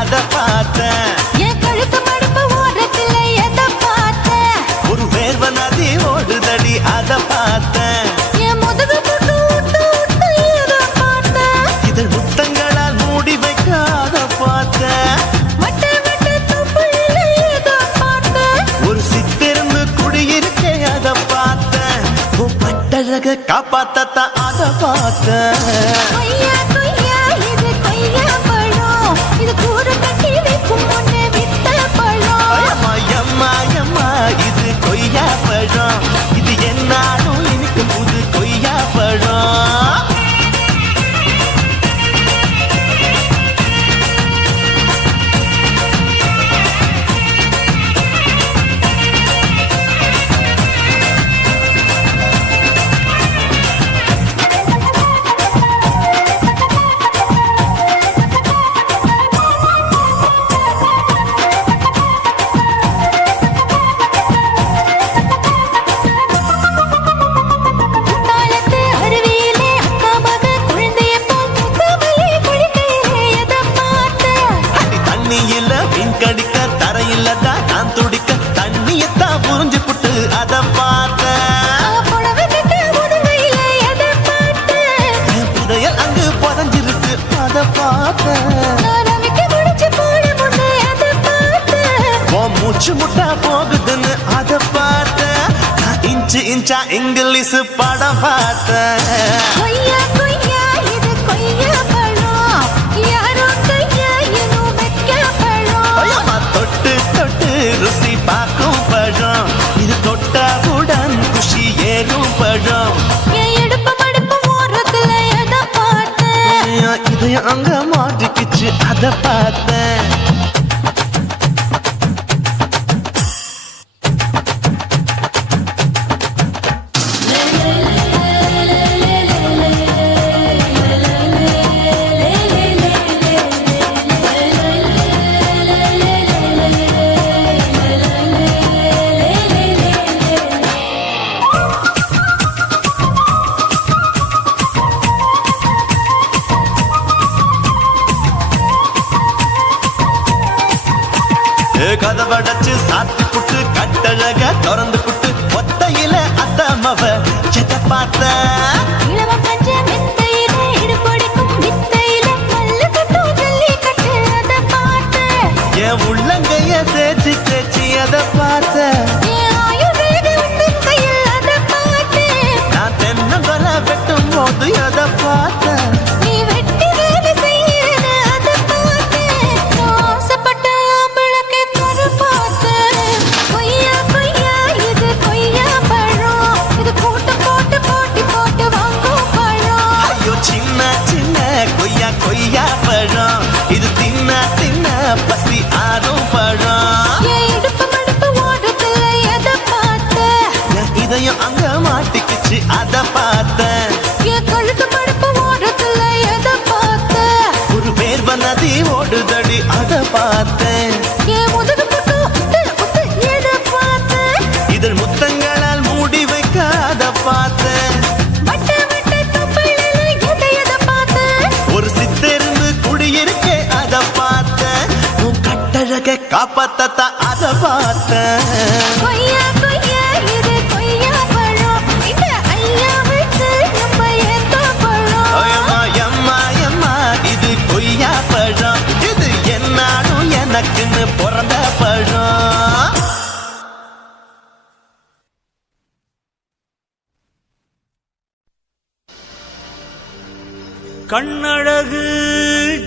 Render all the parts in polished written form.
அத பார்த்தேன். என் கழுத்து மடுப்பு ஓரத்துல எதை பார்த்தேன்? ஒரு வேர்வ நதி ஓடுதடி அத பார்த்தேன். என் முதுகு புட்டு விட்டு விட்டு எதை பார்த்தேன்? இதழ் முத்தங்களால் மூடி வைக்க அத பார்த்தேன். வட்ட வட்ட தொப்புளில எதை பார்த்தேன்? ஒரு சித்திருந்து குடியிருக்கே அத பார்த்தேன். உன் பட்டழக காப்பாத்தத்தான் அத பார்த்தேன். கொய்யா கொய்யா இது கொய்யா பழம், இது கூற கட்டி வைக்கும் முன்னே வித்த பழம். அம்மா அம்மா அம்மா இது கொய்யா பழம், இது என்னாலும் எனக்கு புது கொய்யா பழம். தாளத்து அருவியிலே அக்கா மக குழந்தைய போல் முத்தமல்லி குளிக்கையிலே எதை பார்த்தேன்? அடி தண்ணியில மீன் கடிக்க தரையில தான் நான் துடிக்க தண்ணியத்தான் புரிஞ்சு புட்டு அத பார்த்தேன். புடவை கட்ட முதுகையிலே எதை பார்த்தேன்? என் புதையல் அங்கு புதஞ்சிருக்கு அத பார்த்தேன். நான் ரவிக்கு முடிச்சு போன முன்னே எதை பார்த்தேன்? உன் மூச்சு முட்டா போகுதுன்னு அத பார்த்தேன். நான் இன்ச்சு இன்ச்சா இங்கிலீஷ் படம் பார்த்தேன். கொய்யா கொய்யா இது கொய்யா பழம், யாரோ கையா இன்னும் வைக்க பழம். ஐயம்மா தொட்டு தொட்டு ருசி பார்க்கும் பழம், இது தொட்டாவுடன் குஷி ஏறும் பழம். என் இடுப்பு மடுப்பு ஓரத்துல எதை பார்த்தேன்? என் இதயம் அங்க மாட்டிக்கிச்சு அத பார்த்தேன். கதவடைச்சு சாத்தி புட்டு கட்டழக திறந்து புட்டு ஒத்தையில அத்தமவ எதை பார்த்த. இளவம் பஞ்ச மெத்தையிலே இடுப்பொடிக்கும் வித்தையிலே மல்லு கட்டும் ஜல்லிக்கட்டு அதை பார்த்தேன். என் உள்ளங்கைய தேய்ச்சி தேய்ச்சி அதை பார்த்த. என் ஆயுர்வேத உந்தன் கையில் அதை பார்த்தேன். நான் தென்னங்கொலை வெட்டும் போது அதை பார்த்த. நீ வெட்டி வேலை செய்யறது அதை பார்த்தேன். நான் ஆசைப்பட்ட ஆம்பளுக்கு தர பார்த்தேன். கொய்யா கொய்யா இது கொய்யா பழம், இது கூட்டு போட்டு போட்டி போட்டு வாங்கும் பழம். ஐயோ சின்ன சின்ன கொய்யா கொய்யா பழம், இது தின்ன தின்ன பசி ஆறும் பழம். என் இடுப்பு மடுப்பு ஓரத்துல எதை பார்த்தேன்? என் இதயம் அங்க மாட்டிக்கிச்சு அத பார்த்தேன். என் கழுத்து மடுப்பு ஓரத்துல எதை பார்த்தேன்? ஒரு வேர்வ நதி ஓடுதடி அத பார்த்தேன். என் முதுகு புட்டு உத்து உத்து எதை பார்த்தேன்? இதழ் முத்தங்களால் மூடி வைக்க அத பார்த்தேன். வட்ட வட்ட தொப்புளில எதை பார்த்தேன்? ஒரு சித்திருந்து குடியிருக்கே அத பார்த்தேன். உன் கட்டழக காப்பாத்தத்தான் அத பார்த்தேன். கொய்யா கொய்யா இது கொய்யா பழம், இந்த ஐயா விட்டு நம்ம எந்த பழம்? அம்மா அம்மா அம்மா இது கொய்யா பழம், இது என்னாலும் எனக்குன்னு பிறந்த பழம். கண்ணழகு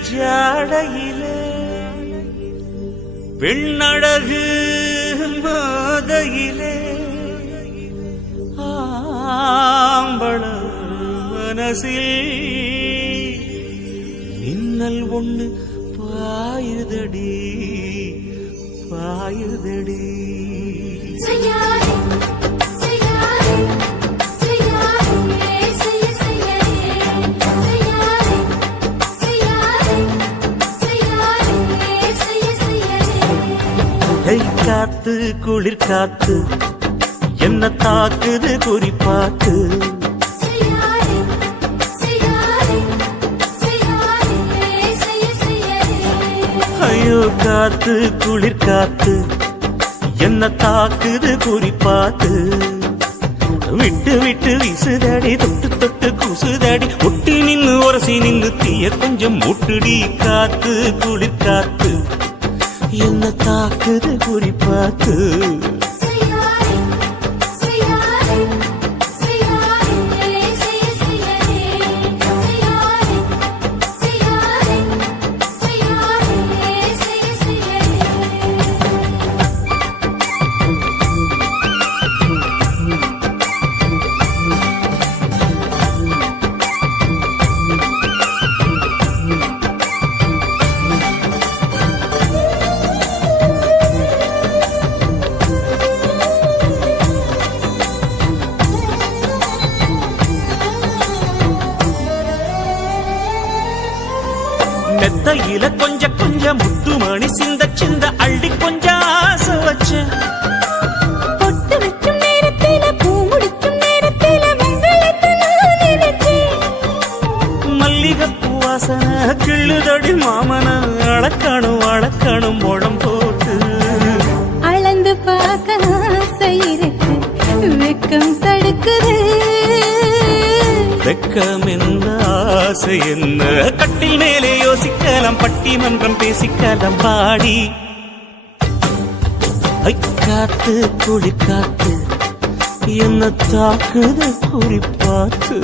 ஜாடையிலே பெண்ணழகு போதையிலே ஆம்பள மனசில் மின்னல் ஒண்ணு பாயுதடி பாயுதடி. காத்து குளிர் காத்து என்ன தாக்குது குறிப்பாத்து. ஐயோ ஐயோ காத்து குளிர் காத்து என்ன தாக்குது குறிப்பாத்து விட்டு விட்டு வீசுதடி தொட்டு தொட்டு கூசுதடி ஒட்டி நின்னு உரசி நின்னு தீய கொஞ்சம் மூட்டுடி காத்து குளிர் காத்து என்ன தாக்குது குறிப்பாத்து செய்யாரே செய்யாரே செய்யாரே செய்யாரே செய்யாரே செய்யாரே செய்யாரே மெத்தையில கொஞ்ச கொஞ்ச முத்துமணி சிந்த சிந்த அள்ளி கொஞ்சம் ஆசை வச்ச பொட்டு வைக்கும் நேரத்தில பூ முடிக்கும் நேரத்தில மங்களத்தை நான் நினைச்சேன் மல்லிகைப்பூ வாசனை கிள்ளுதடி மாமன அளக்கணும் முழம் போட்டு அளந்து பார்க்க ஆசை இருக்கு வெக்கம் தடுக்குது வெக்கம் என்ன ஆசை என்ன கட்டில் மேலே யோசிக்கலாம் பட்டிமன்றம் பேசிக்கலாம் பாடி ஐ காத்து குளிர் காத்து என்ன தாக்குது குறிப்பாத்து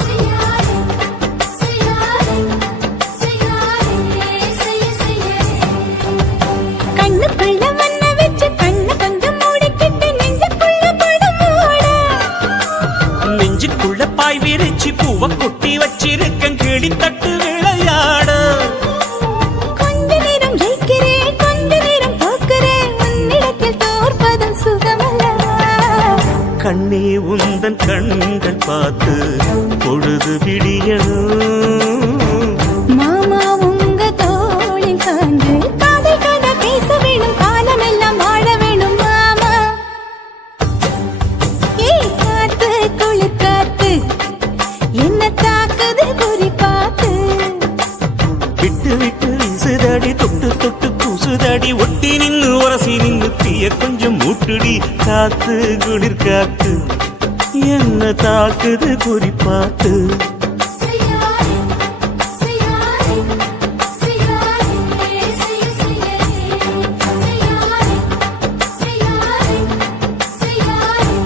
செய்யாரே செய்யாரே செய்யாரே கண்ணுக்குள்ள மண்ண வச்சு கண்ணு கொஞ்சம் மூடிக்கிட்டு நெஞ்சுக்குள்ள படம் மூட நெஞ்சுக்குள்ள பாய் விரிச்சு பூவை கொட்டி வச்சிருக்கேன் கிளி தட்டு விளையாட கொஞ்ச நேரம் ஜெயிக்கிறேன் கொஞ்ச நேரம் தோக்கிறேன் உன்னிடத்தில் தோற்பதும் சுகமல்லவா கண்ணே உந்தன் கண்கள் பார்த்து பொழுது விடியணும் மாமா உங்க தோளில் சார்ந்து காதல் கதை பேச வேணும் காலமெல்லாம் வாழ வேணும் மாமா ஏய் காத்து குளிர் காத்து என்ன தாக்குது குறி பார்த்து விட்டு விட்டு வீசுதடி தொட்டு தொட்டு கூசுதடி ஒட்டி நின்னு உரசி நின்னு தீய கொஞ்சம் மூட்டுடி காத்து குளிர் காத்து என்ன தாக்குது குறிப்பாத்து செய்யாரே செய்யாரே செய்யாரே செய்யாரே செய்யாரே செய்யாரே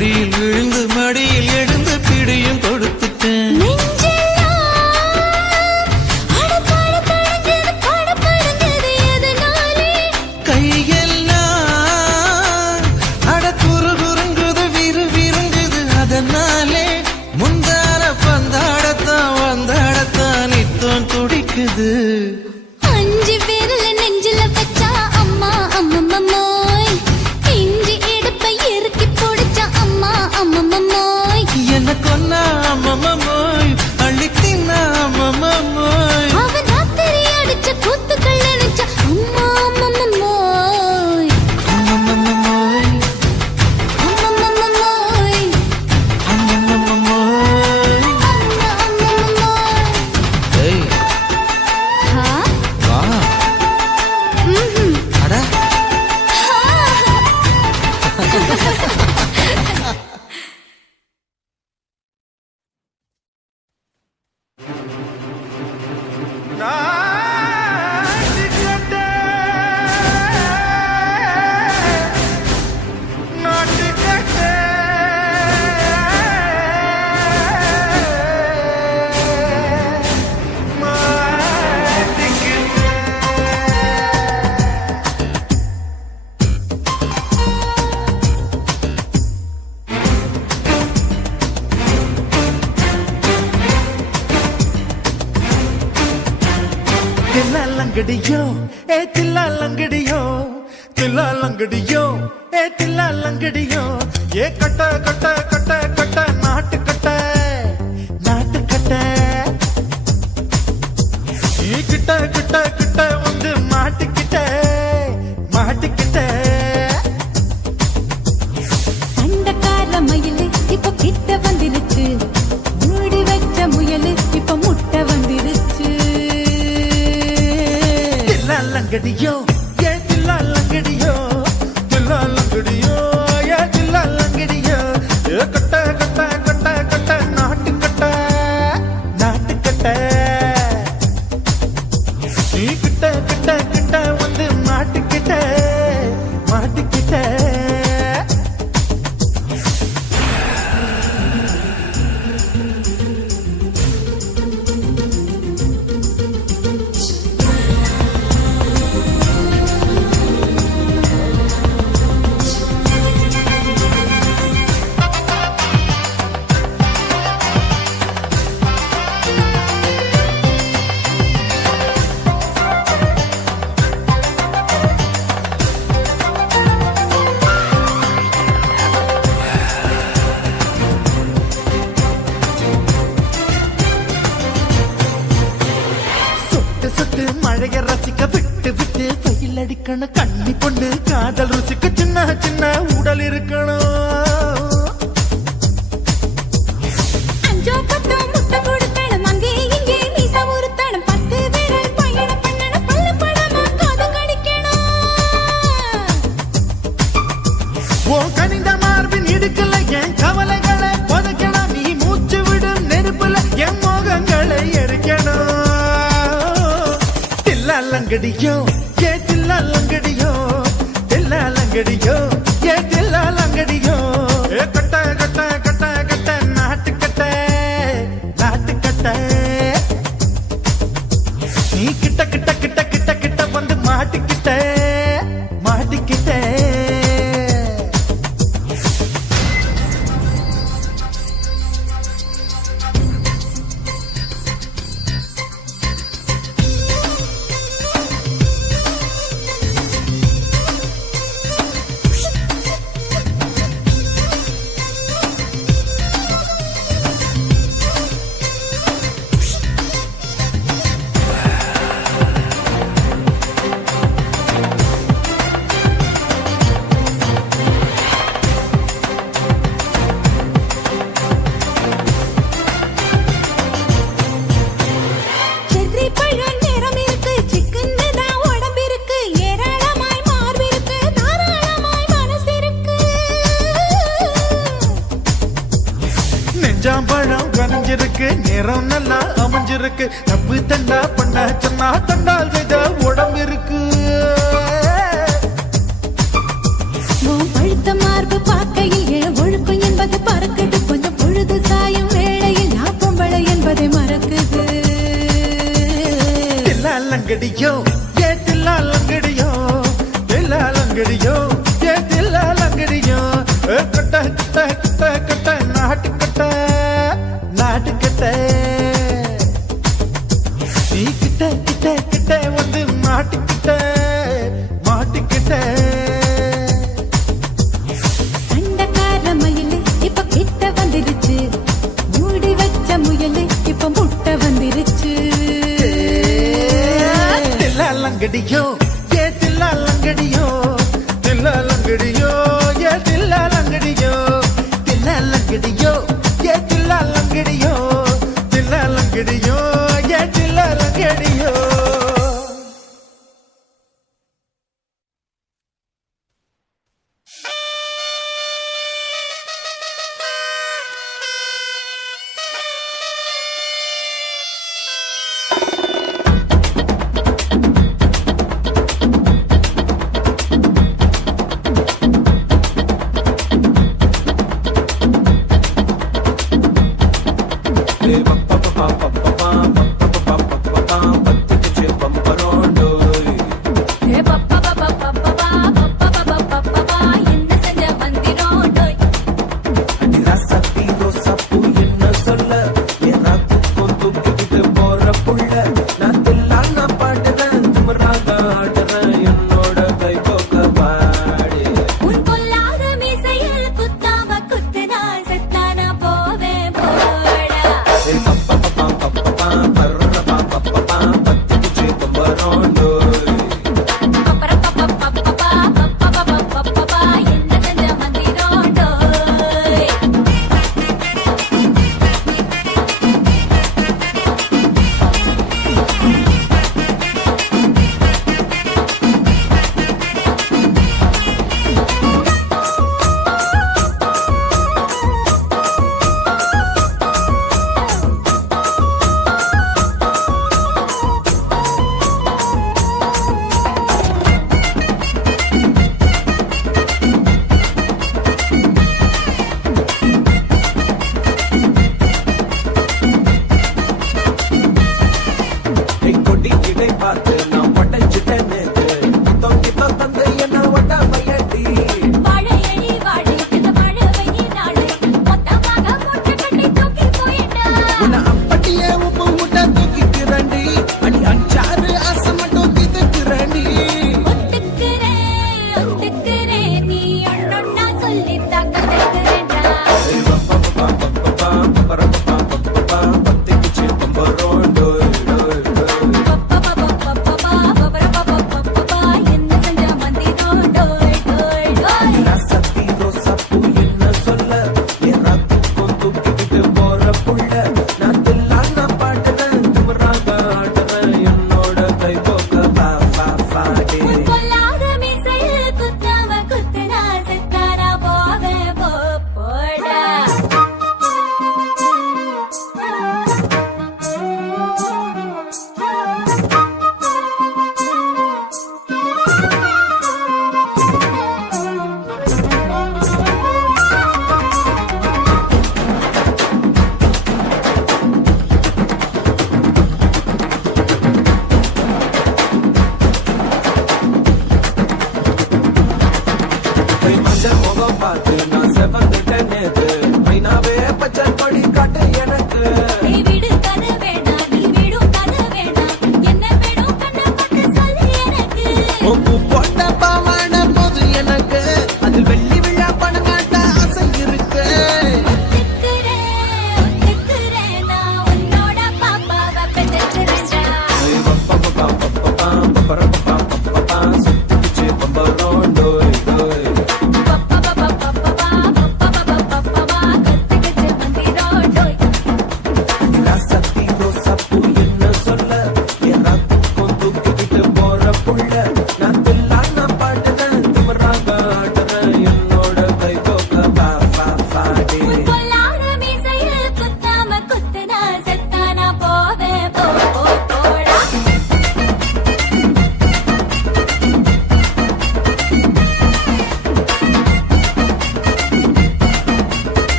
மடியில் விழுந்து மடியில் எழுந்து பிடியும் கொடுத்துட்டேன். கையெல்லாம் அட குறு குறுங்குது விறு விருங்குது அதனாலே முந்தார பந்தாடத்தான் வந்தாடத்தான் நித்தம் துடிக்குது. அஞ்சு பேர்ல நெஞ்சில வச்சா அம்மா அம்மம்மோய், இஞ்சி எடுப்பை இறுக்கி போடுச்சா அம்மா அம்மம்மோய். என்ன கொன்னா அம்மம்மோய், அள்ளித்தின்னா அம்மம்மோய். அவன் ராத்திரி அடிச்ச கூத்துக்கள் நினைச்சா அம்மா அம்மம்மோய், அம்மம்மோய் அம்மம்மோய், அம்மம்மோய். அம்மம்மோய். ஏய் ஆ? வா ம்ஹும். அட தில்லாலங்கடியோ ஏ தில்லாலங்கடியோ, தில்லாலங்கடியோ ஏ தில்லாலங்கடியோ, ஏ கட்ட கட்ட கட்ட கட்ட நாட்டு கட்ட நாட்டு கட்ட, நீ கிட்ட கிட்ட கிட்ட வந்து மாட்டிக்கிட்ட மாட்டிக்கிட்ட. சண்டைக்கார மயிலு இப்ப கிட்ட வந்துருச்சு, மூடி வச்ச முயலு இப்ப முட்டை வந்துருச்சு. தில்லாலங்கடியோ ஏ தில்லாலங்கடியோ, தில்லாலங்கடியோ ஏ தில்லாலங்கடியோ, ஏ கட்ட கட்ட கட்ட கட்ட நாட்டு கட்ட நாட்டு கட்ட, நீ கிட்ட கிட்ட கிட்ட வந்து மாட்டிக்கிட்ட மாட்டிக்கிட்ட. சொட்டு சொட்டு மழைய ரசிக்க விட்டு விட்டு வெயில் அடிக்கணும், கண்ணி பொண்ணு காதல் ருசிக்க சின்ன சின்ன உடல் இருக்கணும். அஞ்சோ பத்தோ முட்டை கொடுக்கணும், அங்கே இங்கே மீச உறுத்தணும், 10 விரல் பயணம் பண்ணணும், பல்லு படமா காது கடிக்கணும். உன் கனிந்த மார்பின் இடுக்கல என் கவலைகளை புதைக்கணும், நீ மூச்சு விடும் நெருப்புல என் மோகங்களை எரிக்கணும். தில்லாலங்கடியோ ஏ தில்லாலங்கடியோ, தில்லாலங்கடியோ ஏ தில்லாலங்கடியோ, ஏ கட்ட கட்ட கட்ட கட்ட நாட்டு கட்ட நாட்டு கட்ட, நீ கிட்ட கிட்ட கிட்ட கிட்ட கிட்ட வந்து மாட்டிக்கிட்ட மாட்டிக்கிட்ட. செர்ரி பழம் நிறம் இருக்கு, சிக்கன்னு தான் உடம்பிருக்கு, ஏராளமாய் மார்பிருக்கு, தாராளமாய் மனசு இருக்கு. நெஞ்சாம்பழம் கனிஞ்சிருக்கு, நிறம் நல்லா அமைஞ்சிருக்கு, தப்பு தண்டா பண்ண சொன்னா தண்டால் செய்த உடம்பு இருக்கு. உன் பழுத்த மார்பு பார்க்கையில் ஒழுக்கம் என்ன தில்லாலங்கடியோ ஏ தில்லாலங்கடியோ தில்லாலங்கடியோ ஏ தில்லாலங்கடியோ கட்ட கட்ட கட்ட கட்ட நாட்டுக்கட்ட நாட்டுக்கட்ட நீ கிட்ட கிட்ட கிட்ட வந்து மாட்டிக்கிட்ட மாட்டிக்கிட்ட சண்டக்கார மயிலு இப்ப கிட்ட வந்துருச்சு மூடி வச்ச முயலு இப்ப முட்டை வந்துருச்சு தில்லாலங்கடியோ ஏ தில்லாலங்கடியோ தில்லாலங்கடியோ ஏ தில்லாலங்கடியோ தில்லாலங்கடியோ ஏ தில்லாலங்கடியோ தில்லாலங்கடியோ ஏ தில்லாலங்கடியோ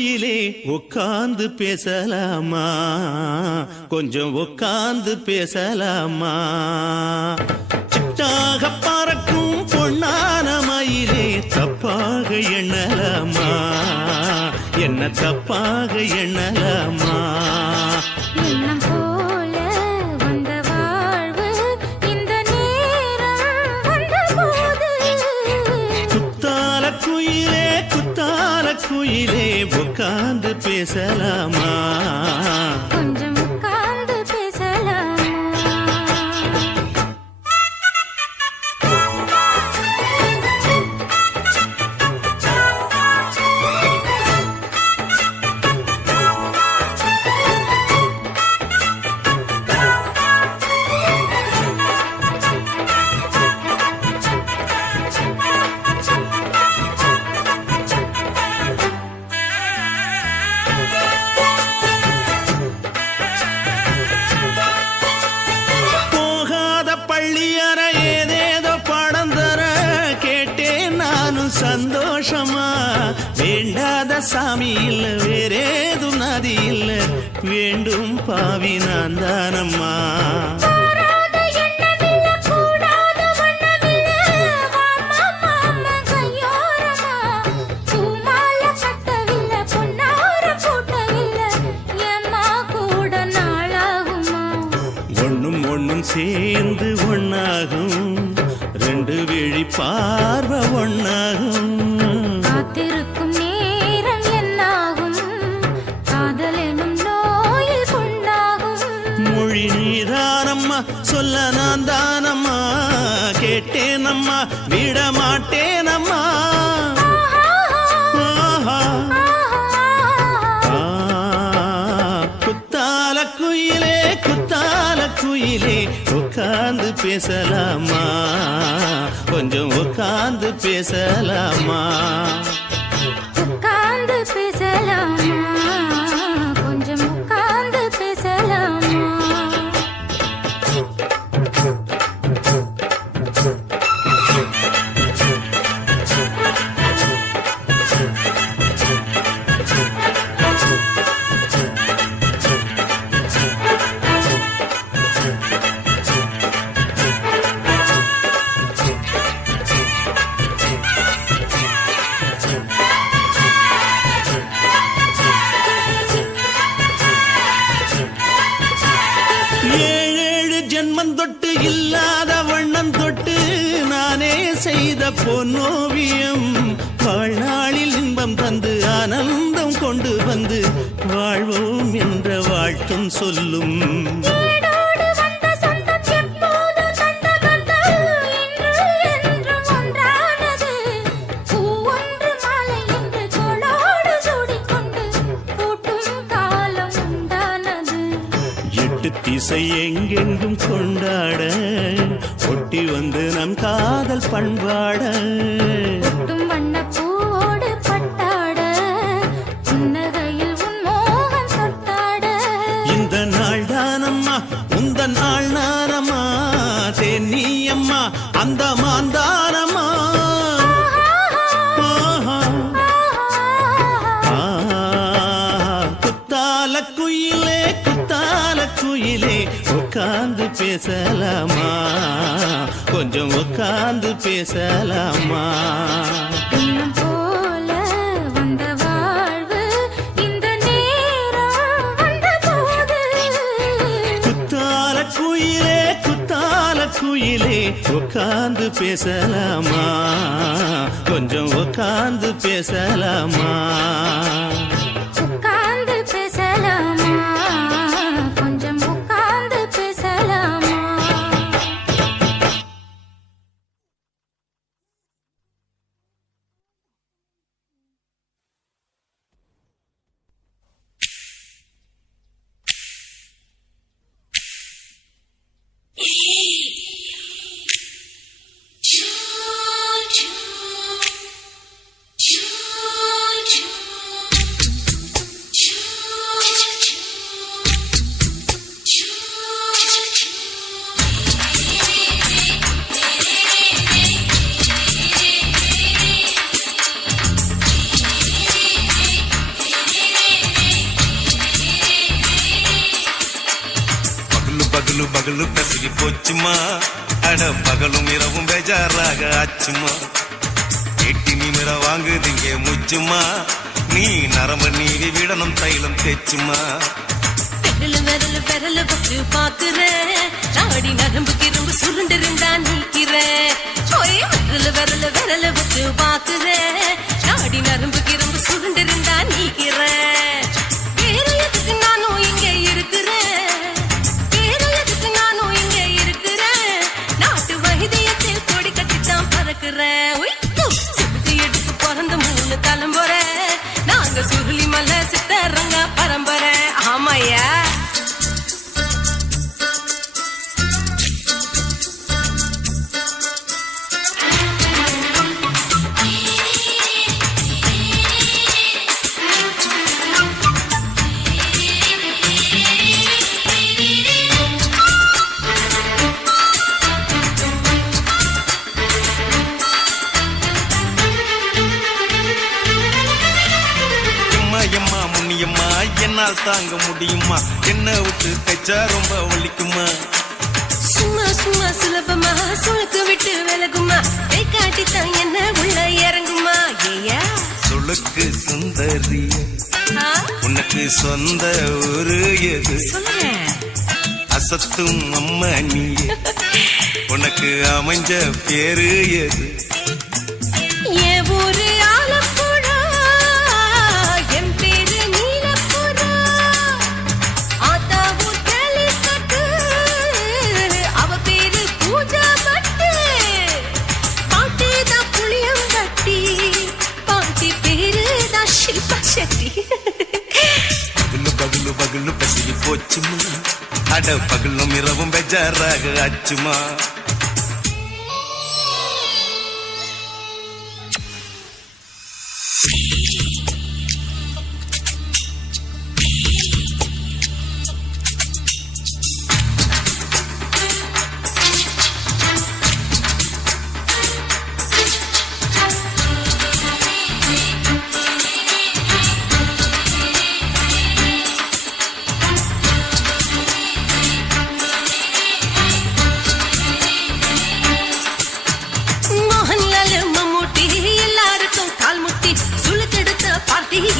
குயிலே உட்கார்ந்து பேசலாமா கொஞ்சம் உட்கார்ந்து பேசலாமா சிட்டாக பறக்கும் பொன்னான மயிலே தப்பாக எண்ணலாமா என்ன தப்பாக எண்ணலாமா எண்ணம் போல வந்த வாழ்வு இந்த நேரம் வந்தபோது குத்தால குயிலே உட்கார்ந்து பேசலாமா கொஞ்சம் உட்கார்ந்து பேசலாமா சந்தோஷமா வேண்டாத சாமி இல்ல வேறேதும் நதி இல்ல வேண்டும் பாவி நான் தானம்மா ஒண்ணும் ஒண்ணும் சேர்ந்து ஒண்ணாகும் ரெண்டு விழி பார்வை ஒண்ணாகும் காத்திருக்கும் நேரம் என்னாகும் காதல் எனும் நோயில் கொண்டாகும் மொழி நீதானம்மா சொல்ல நான் தானம்மா கேட்டேனம்மா விட மாட்டேனம்மா குத்தால குயிலே உட்கார்ந்து பேசலாமா கொஞ்சம் உட்கார்ந்து பேசலாமா உட்கார்ந்து பேசலாமா கொஞ்சம் உட்கார்ந்து பேசலாமா தொட்டு இல்லாத வண்ணம் தொட்டு நானே செய்த பொன்னோவியம் வாழ்நாளில் இன்பம் தந்து ஆனந்தம் கொண்டு வந்து வாழ்வோம் என்ற வாழ்த்தும் சொல்லும் திசை எங்கெங்கும் கொண்டாட ஒட்டி வந்து நம் காதல் பண்பாட வண்ணப்பூவோடு பட்டாட புன்னகையில் உன் மோகம் தொட்டாட இந்த நாள் தானம்மா உந்த நாள் நானம்மா தென்னியம்மா அந்த மாந்தானம்மா குயிலே உட்கார்ந்து பேசலாமா கொஞ்சம் உட்கார்ந்து பேசலாமா எண்ணம் போல வந்த வாழ்வு இந்த நேரம் வந்தபோது குத்தால குயிலே உட்கார்ந்து பேசலாமா கொஞ்சம் உட்கார்ந்து பேசலாமா உட்கார்ந்து பேசலாமா கொஞ்சம் உட்கார்ந்து பேசலாமா பகலு பகலு கசகி போச்சுமா அட பகலும் இரவும் பேஜாராக ஆச்சுமா எட்டி நிமிர வாங்குதீங்க முச்சுமா நீ நரம்ப நீவி விடணும் தைலம் தேச்சுமா விரல வச்சு பாக்குறேன் நாடி நரம்பு கிரும்பு சுருண்டு இருந்தா நீக்கிறேன் விரல வச்சு பாக்குறேன் நாடி நரம்பு கிரும்பு சுருண்டு இருந்தா நீக்கிறேன் வேற எதுக்கு நானும் இங்க இருக்கிறேன் வேற எதுக்கு நானும் இங்க இருக்கிறேன் நாட்டு வைத்தியத்தில் கொடி கட்டித்தான் பறக்கிறேன் சிறுத்தை எடுத்து பிறந்த 3 தலைமுறை நாங்க சுருளி மலை சித்தரங்க பரம்பரை ஆமாயா என்னால் தாங்க முடியுமா என்ன விட்டு தைச்சா ரொம்ப வலிக்குமா சும்மா சும்மா சுலபமா சுளுக்கு விட்டு விலகுமா கை காட்டித்தான் என்ன உள்ள இறங்குமா ஏயா சுளுக்கு சுந்தரி உனக்கு சொந்த ஒரு எது அசத்தும் அம்மா நீ உனக்கு அமைஞ்ச பேரு எது என் ஊரு ஆலப்புழா என் பேரு நீலப்புறா ஆத்தாவு கேலிக்கட்டு அவ பேரு பூஜா பட்டு பாட்டி தான் புளியம் கட்டி பாட்டி பேரு தான் ஷில்பா செட்டி பகலு பகலு பகலு பசிக்கு போச்சுமா அட பகலும் இரவும் பெஜாராக ஆச்சுமா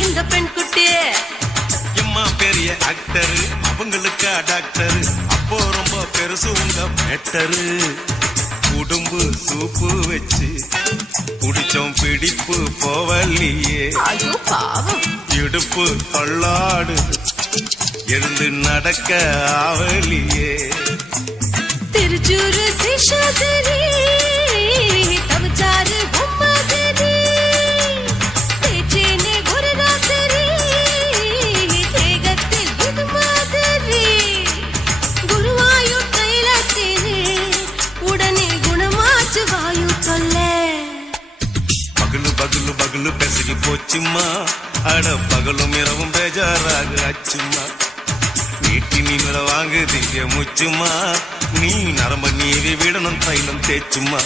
இந்த பெண் குட்டி எம்மா பெரிய ஆக்டர் அவங்களுக்கா டாக்டர் அப்போ ரொம்ப பெருசு உங்க மேட்டரு உடும்பு சூப்பு வச்சு குடிச்சோம் பிடிப்பு போவல்லையே ஐயோ பாவம் இடுப்பு தள்ளாடு எழுந்து நடக்க ஆவலியே திருச்சூரு சிஷாதிரி தவச்சாரு பொம்மாதிரி தேச்சேனே ஒரு ராத்திரி தேகத்தில் இது மாதிரி குருவாயு தைலத்தினே உடனே குணமாச்சு வாயு தொல்ல பகலு பகலு பகலு பெசகி போச்சுமா அட பகலும் இரவும் பேஜாராக ஆச்சுமா நீட்டி நீங்கள வாங்குதீங்க முச்சுமா நீ நரம்ப நீவி விடணும் தைலம் தேச்சுமா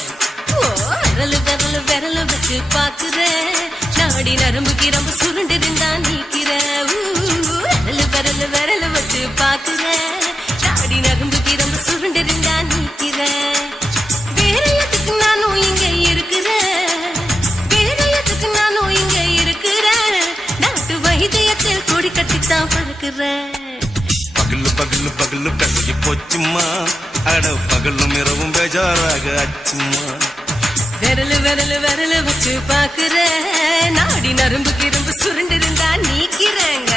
விரலு விரலு விரலு வச்சு பாக்குறேன் நாடி நரம்பு கிரம்பு சுருண்டு இருந்தா நீக்கிறேன் விரலு விரலு விரலு வச்சு பாக்குறேன் நாடி நரம்பு கிரம்பு சுருண்டு இருந்தா நீக்கிறேன் வேற எதுக்கு நானும் இங்க இருக்கிறேன் வேற எதுக்கு நானும் இங்க இருக்கிறேன் நாட்டு வைத்தியத்தில் கொடி கட்டித்தான் பறக்கிறேன் பகலு பகலு பகலு பெசகி போச்சுமா அட பகலும் இரவும் பேஜாராக ஆச்சுமா விரலு விரலு விரலு வச்சு பாக்குறேன் நாடி நரம்பு கிரம்பு சுருண்டு இருந்தா நீக்கிறேங்க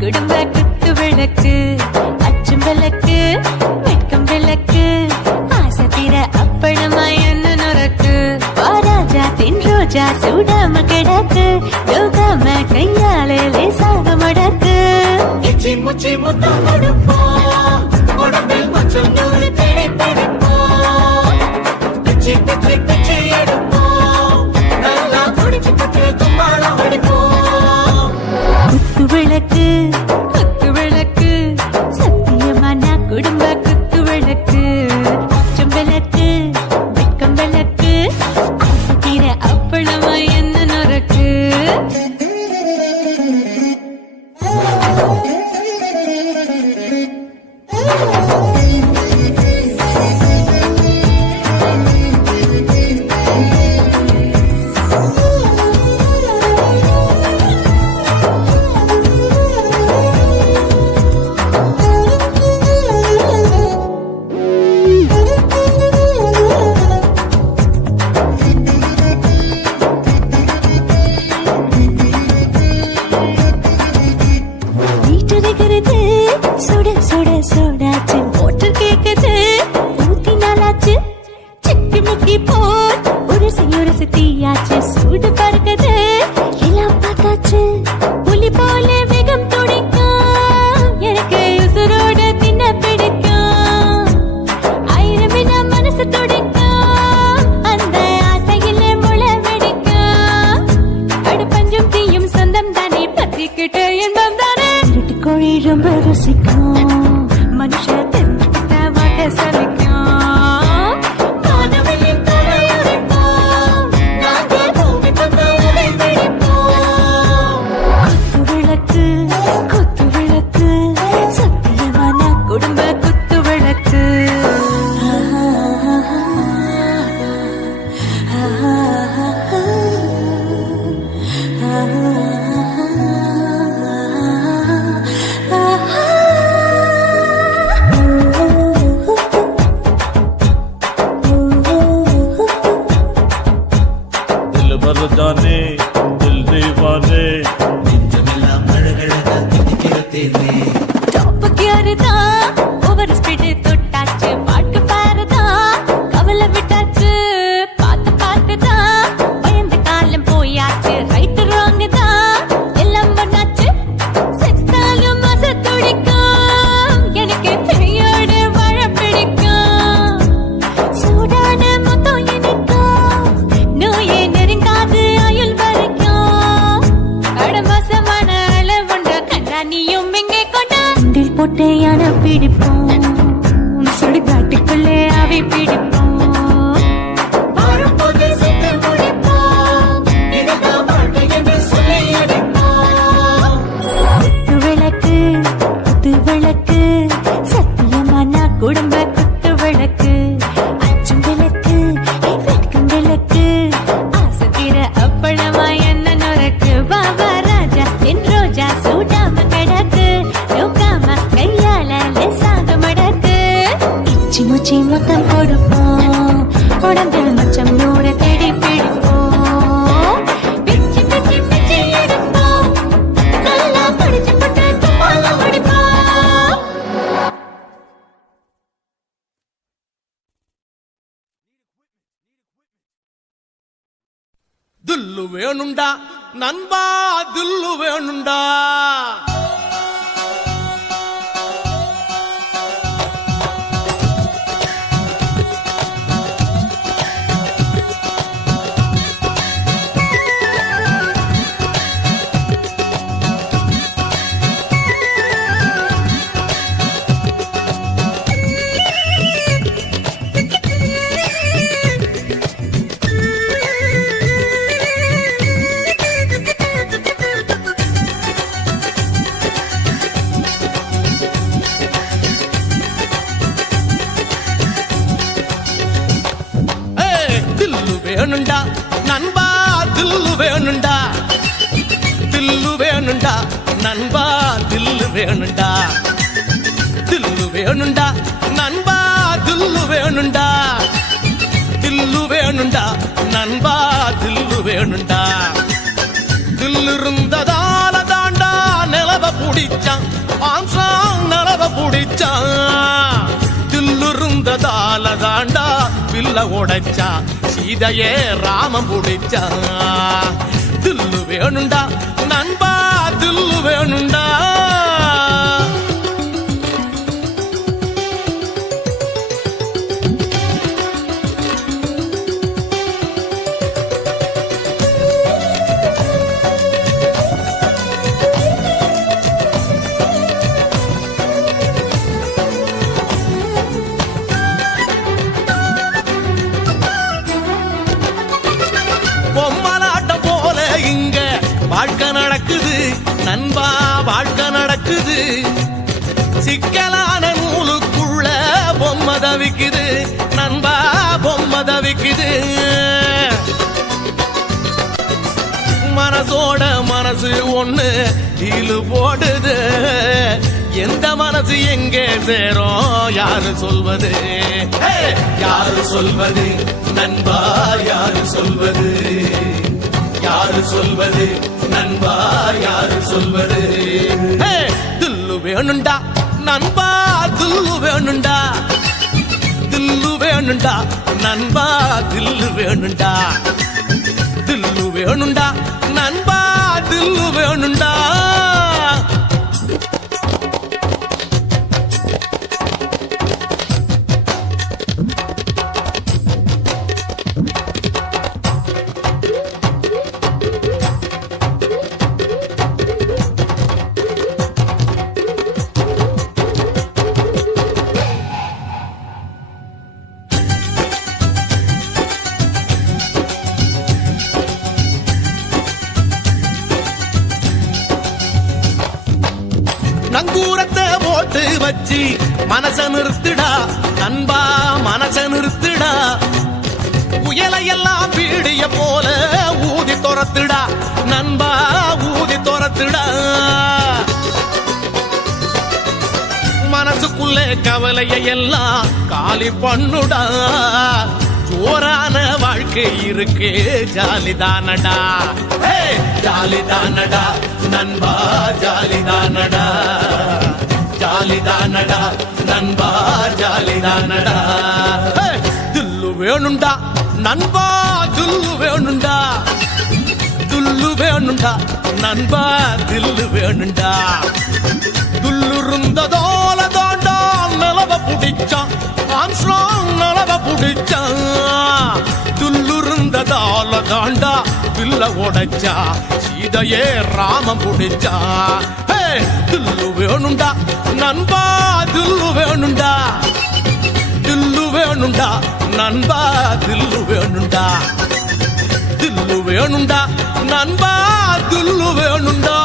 குடும்ப குத்து விளக்கு அச்சும் விளக்கு வெட்கம் விளக்கு ஆசை தீர அப்பளமாய் என்ன நொறக்கு வாராஜா தின் ரோஜா ரோஜா சூடாம கிடக்கு யோகாம கையாலே லேசாக மடக்கு இச்சி முச்சி முத்தம் கொடுப்போம் உடம்பில் கொஞ்சம் நூறு தேடி பிடிப்போம் பிச்சி பிச்சி பிச்சி எடுப்போம் நல்லா குடிச்சு பட்டு கும்பாளம் அடிப்போம் குத்து விளக்கு குத்து விளக்கு சத்தியமான குடும்ப குத்து விளக்கு அச்சம் விளக்கு வெட்கம் விளக்கு ஆசைக்கிற அப்பளமா என்ன நொறுக்கு வீட்டறிகிறது சுட சுட சோடாச்சு மோட்டர் கேக்குது ஊத்தி நாளாச்சு சிக்கி முக்கி போல் உரசி தீயாச்சு சூடு பறக்குது எல்லாம் பார்த்தாச்சு புலி போல வேகம் துடிக்கும் எனக்கு உசுரோட தின்ன பிடிக்கும் ஆயிரம் வினா மனசு துடிக்கும் அந்த ஆசையில முளை வெடிக்கும் அடுப்பஞ்சும் தீயும் சொந்தம் தானே பத்திக்கிட்டு இன்பம் தானே கோழி ரொம்ப ருசிக்கும் மனுஷ தெரிஞ்சுக்கிட்ட வாக்க சலிக்கும் காணவெளியின் தலையுரைப்போம் நாங்கள் பூமி பந்த உதை வெடிப்போம் குத்து விளக்கு சத்தியமான குடும்ப குத்து விளக்கு दिल भर जाने दिल दीवाने நெஞ்சமெல்லாம் அழகழகா தித்திக்கிறதேனே டாப் கியர் தான் ஓவர் ஸ்பீட் தொட்டாச்சு பாட்டு பாருதான் கவலை விட்டாச்சு பார்த்து தான் பயந்த காலம் போயாச்சு ரைட் ராங் தான் எல்லாம் பண்ணாச்சு செத்தாலும் மச துடிக்கும் எனக்கு பெரியோட வாழ பிடிக்கும் சூடான மொத்தம் எனக்கும் நோயே நெருங்காது ஆயுள் வரைக்கும் கடமசமான அளவுண்ட கண்டா நீயும் எங்கே கொண்டா உண்டில் போட்டு யானை பிடிப்போம் சுடுகாட்டுக்குள்ளே அவை பிடிப்போம் வாழும்போது சுட்டு முடிப்போம் இதுதான் வாழ்க்கை என்று சொல்லி அடிப்போம் குத்து விளக்கு சத்தியமான குடும்ப குத்து விளக்கு அச்சும் விளக்கு வெட்கம் விளக்கு ஆசைக்கிற அப்பளமா என்ன நொறுக்கு வா ராஜா என் ரோஜா சூடாம கிடக்கு யோகாம கையால லேசாக மடக்கு இச்சி முச்சி மொத்தம் கொடுப்போம் உடம்பில் மச்சம் நூறு தேடி பிடிப்போம் பிச்சி பிச்சி பிச்சி எடுப்போம் நல்லா படிச்சு போட்டு துப்பாலம் அடிப்போம் தில்லு வேணுண்டா நண்பா தில்லு வேணுண்டா வேணுண்டா நண்பா தில்லு வேணுண்டா தில்லு வேணுண்டா நண்பா தில்லு வேணுண்டா தில்லு வேணுண்டா நண்பா தில்லு வேணுண்டா தில்லு வேணுண்டா நண்பா தில்லு வேணுண்டா தில்லு இருந்ததால தாண்டா நிலவ புடிச்சான் ஆம்சாங் நிலவ புடிச்சான் தில்லு இருந்ததால தாண்டா வில்ல வில்ல உடைச்சா சீதையே ராமம் பிடிச்சா தில்லு வேணுண்டா நண்பா தில்லு வேணுண்டா பொம்மலாட்டம் போல இங்க வாழ்க்கை நடக்குது நண்பா வாழ்க்கை நடக்குது சிக்கலான நூலுக்குள்ள பொம்மை தவிக்குது நண்பா பொம்மை தவிக்குது மனசோட மனசு ஒண்ணு இழு போடுது எந்த மனசு எங்கே சேரும் யாரு சொல்வது யாரு சொல்வது நண்பா யாரு சொல்வது யாரு சொல்வது நண்பா யாரு சொல்வது தில்லு வேணுண்டா நண்பா தில்லு வேணுண்டா தில்லு வேணுண்டா நண்பா தில்லு வேணுண்டா தில்லு வேணுண்டா நண்பா தில்லு வேணுண்டா நங்கூரத்தை போட்டு வச்சு மனச நிறுத்துடா நண்பா மனச நிறுத்துடா புயலையெல்லாம் பீடிய போல ஊதி துரத்துடா நண்பா ஊதி துரத்துடா மனசுக்குள்ளே கவலையை எல்லாம் காலி பண்ணுடா ஜோரான வாழ்க்கை இருக்கு ஜாலிதானடா ஜாலிதானடா நண்பா ஜாலிதானடா ஜாலிதானடா நண்பா ஜாலிதானடா தில்லு வேணுண்டா நண்பா தில்லு வேணுண்டா தில்லு வேணுண்டா நண்பா தில்லு வேணுண்டா துள்ளுருந்ததோல தாண்டா நிலவ புடிச்சான் ஆம்ஸ்ட்ராங் நிலவ புடிச்சான் துள்ளுருந்ததால தாண்டா வில்ல உடைச்சா சீதையே ராமம் பிடிச்சா தில்லு வேணுண்டா நண்பா தில்லு வேணுண்டா தில்லு வேணுண்டா நண்பா தில்லு வேணுண்டா தில்லு வேணுண்டா நண்பா தில்லு வேணுண்டா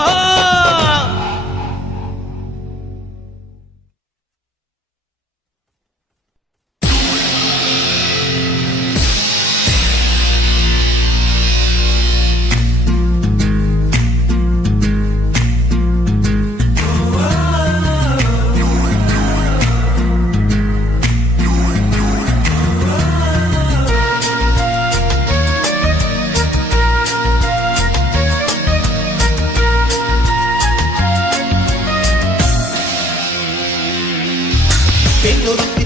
பெண்ணொருத்தி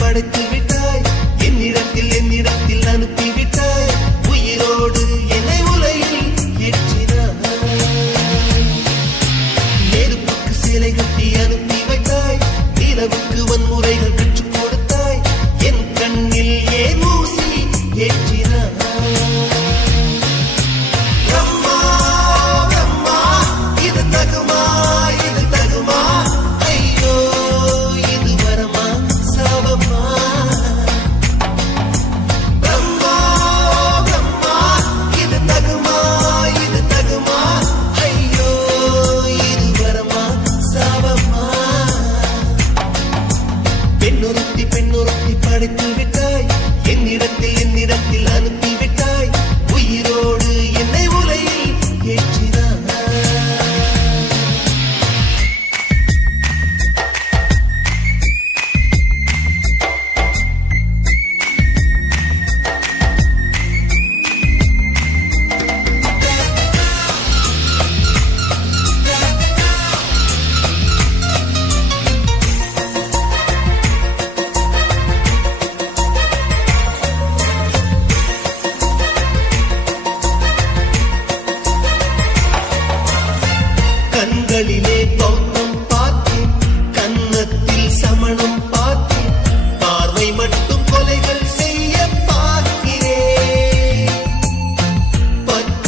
படைத்து விட்டாய் என்னிடத்தில் அனுப்பி விட்டாய் உயிரோடு என்னை உலகில் ஏற்றினாய் நெருப்புக்கு சிலை கட்டி அனுப்பி வைத்தாய் நிலவுக்கு வன்முறைகள் கற்றுக் கொடுத்தாய் என் கண்ணில் ஏன் ஊசி ஏற்றினாய் அம்மா அம்மா இது தகுமா இது தகுமா ஐயோ இது வரமா சாபமா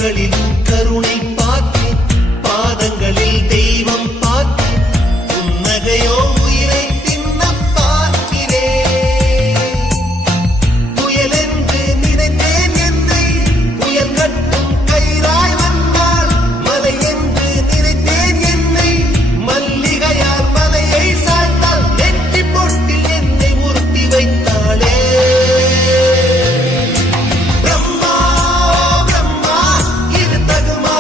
கண்களில் கருணை பார்த்தேன், பாதங்களில் தெய்வம் பார்த்தேன், புன்னகையோ உயிரை தின்ன பார்க்கிறேன். புயலென்று நினைத்தேன் என்னை, புயல் கட்டும் கயிறாய் வந்தாள். மலை என்று நினைத்தேன் என்னை, மல்லிகையால் மலையை சாய்த்தாள். நெற்றி பொட்டில் என்னை உறுத்தி வைத்தாளே. பிரம்மா பிரம்மா, இது தகுமா,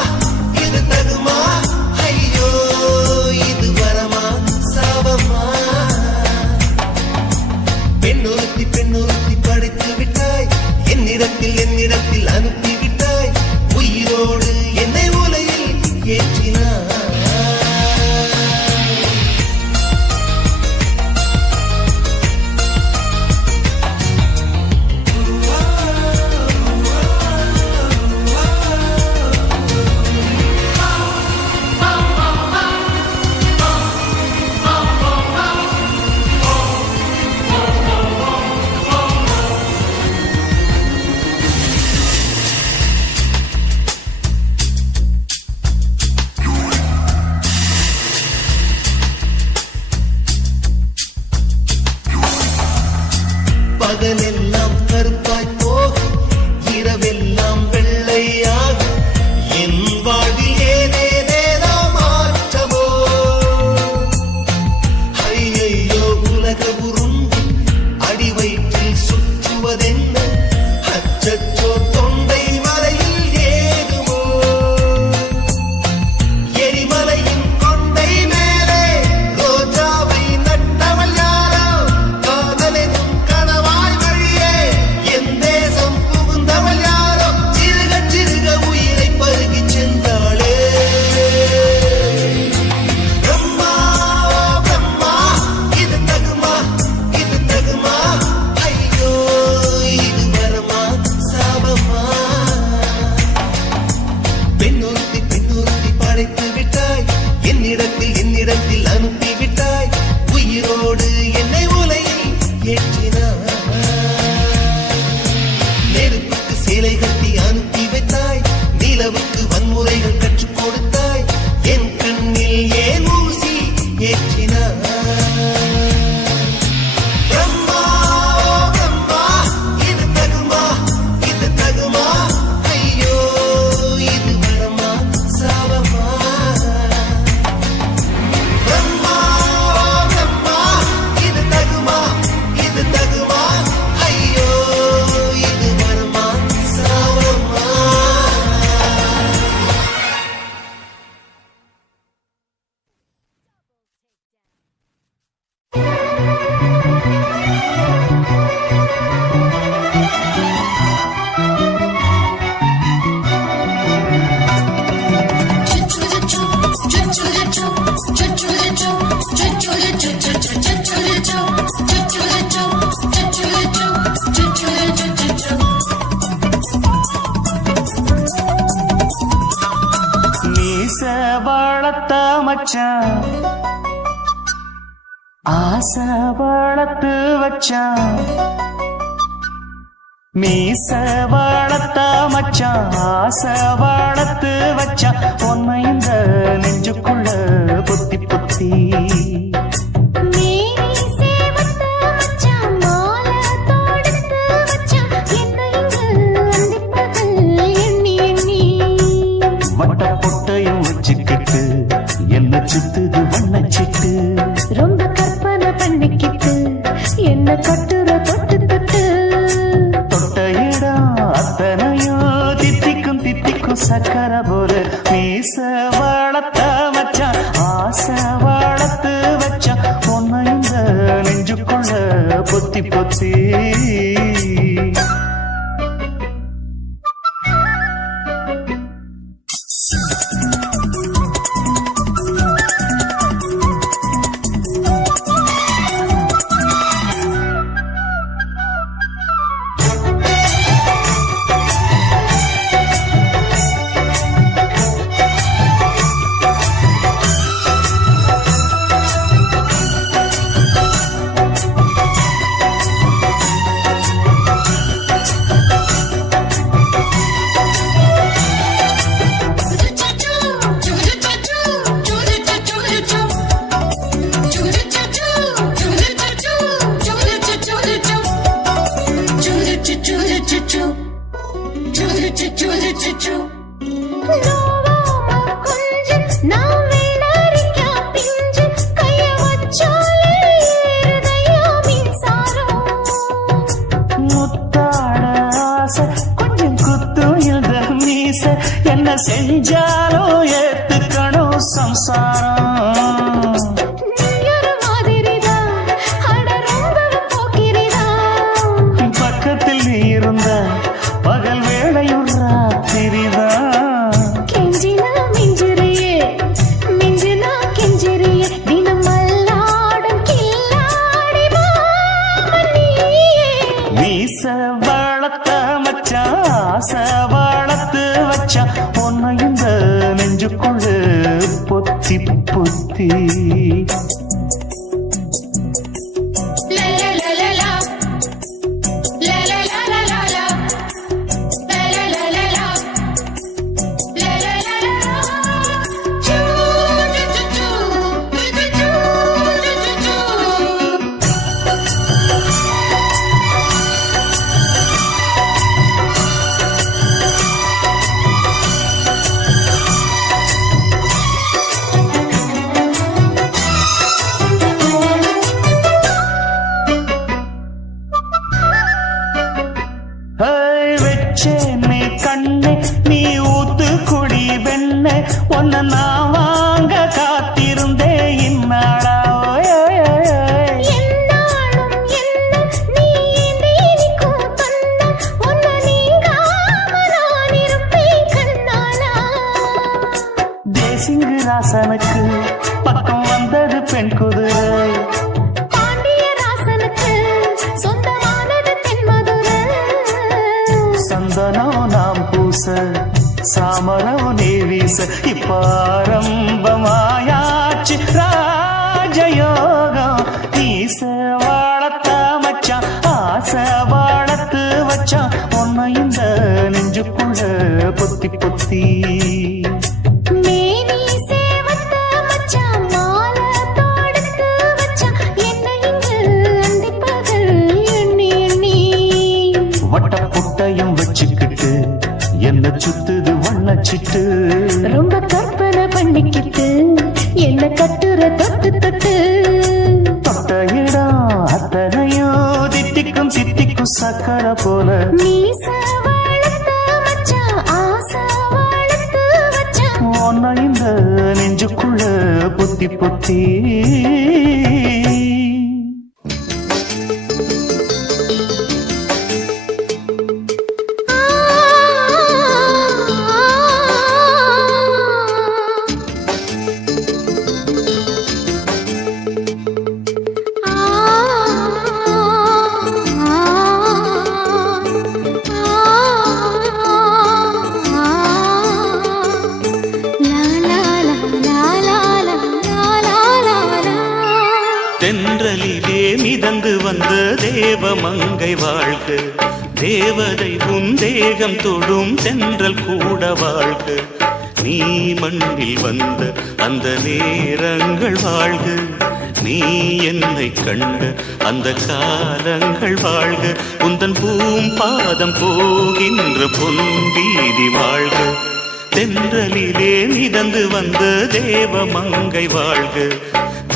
இது தகுமா, ஐயோ இது வரமா சாபமா. பெண்ணொருத்தி படைத்து விட்டாய், என்னிடத்தில் அனுப்பி விட்டாய். உயிரோடு என்னை உலையில் ஏற்றினாய். பகலெல்லாம் கருப்பாய் போகும், இரவெல்லாம் வெள்ளையாகும். என் வாழ்வில் ஏதேதேதோ மாற்றமோ. ஐயையோ உலக உருண்டு அடி வயிற்றில் சுற்றுவதென்ன, அச்சச்சோ தொண்டை மலையில் ஏதுமோ. எரிமலையின் கொண்டை மேலே ரோஜாவை நட்டவள் யாரோ, காதலெனும் கணவாய் வழியே என் தேசம் புகுந்தவள் யாரோ. சிறுக சிறுக உயிரை பருகிச் சென்றாளே. பிரம்மா பிரம்மா, இது தகுமா, இது தகுமா, ஐயோ இது வரமா சாபமா. பெண்ணொருத்தி படைத்து விட்டாய், என்னிடத்தில் அனுப்பி விட்டாய். உயிரோடு என்னை உலையில் ஏற்றினாய். நெருப்புக்கு சேலை கட்டி அனுப்பி வைத்தாய், நிலவுக்கு வன்முறைகள் கற்றுக் கொடுத்தாய். என் கண்ணில் ஏன் ஊசி ஏற்றினாய். பிரம்மா பிரம்மா, இது தகுமா, இது தகுமா, ஐயோ இது வரமா சாபமா. பிரம்மா பிரம்மா, இது தகுமா, இது தகுமா, ஐயோ இது வரமா சாபமா. மீச வளர்த்த மச்சான், ஆசை வளர்த்து வச்சான். மீச வளர்த்த மச்சான், ஆசை வளர்த்து வச்சான். உன்னை இந்த நெஞ்சுக்குள்ள பொத்தி பொத்தி. வட்ட பொட்டையும் வச்சுக்கிட்டு என்ன சுத்துது வண்ணச்சிட்டு. ரொம்ப கற்பனை பண்ணிக்கிட்டு என்ன கட்டுற தொட்டு தொட்டு. தொட்ட இடம் அத்தனையும் தித்திக்கும் தித்திக்கும் சக்கரை போல. மீச வளர்த்த மச்சான், ஆசை வளர்த்து வச்சான். உன்னை இந்த நெஞ்சுக்குள்ள பொத்தி பொத்தி. செஞ்சாலும் ஏத்துக்கணும் சம்சாரம். நீயொரு மாதிரிதான், அட ரொம்பவும் போக்கிரிதான். பக்கத்தில் நீ இருந்த பகல் வேளையும் ராத்திரிதான். கெஞ்சினா மிஞ்சிறியே, மிஞ்சினா கெஞ்சிறியே, தினம் மல்லாடும் கில்லாடி மாமன் நீயே. மீச வளர்த்த மச்சான் ஆசை வளர்த்து வச்சான் உன்னை இந்த நெஞ்சுக்குள்ள பொத்தி பொத்தி. வெச்சேனே கண்ணே நீ ஊத்து குடி வெண்ணே உன்னை நான் வாங்க காத்திருந்தே இந்நாளா. என்னாலும் என்ன நீ நீக்கும் கண்ணா, உன்னை நீங்காம நான் இருப்பேன் கண்ணாலா. தேசிங்கு ராசனுக்கு பக்கம் வந்தது பெண் குதிரை. பாண்டிய ராசனுக்கு சொந்தமானது தென்மதுரை. சந்தனம் நாம் பூச சாமரம் நீ வீச இப்பாரம்பமாயாச்சு ராஜயோகம். ஈச வாழத்த மச்சான் ஆசை வாழத்து வச்சான் உன்னை இந்த நெஞ்சுக்குள்ள பொத்தி பொத்தி. மேனி சேவத்த மச்சான் மாலை தொடுத்து வச்சான் என்னை இங்கு அண்டிப்பகல் எண்ணி எண்ணி. வட்ட புட்டையும் வச்சுக்கிட்டு என்ன சுத்துது வண்ணச்சிட்டு. ரொம்ப கற்பனை பண்ணிக்கிட்டு என்ன கட்டுற தொட்டு தொட்டு. தொட்ட இடம் அத்தனையோ தித்திக்கும் தித்திக்கும் சக்கரை போல. மீச வளர்த்த மச்சான் ஆசை வளர்த்து வச்சான் உன்னை இந்த நெஞ்சுக்குள்ள பொத்தி பொத்தி. தென்றலிலே மிதந்து வந்த தேவமங்கை வாழ்க. தேவதை உன் தேகம் தொடும் தென்றல் கூட வாழ்க. நீ மண்ணில் வந்த அந்த நேரங்கள் வாழ்க. நீ என்னை கண்ட அந்த காலங்கள் வாழ்க. உந்தன் பூம்பாதம் போகின்ற பொன்வீதி வாழ்க. தென்றலிலே மிதந்து வந்த தேவமங்கை வாழ்க.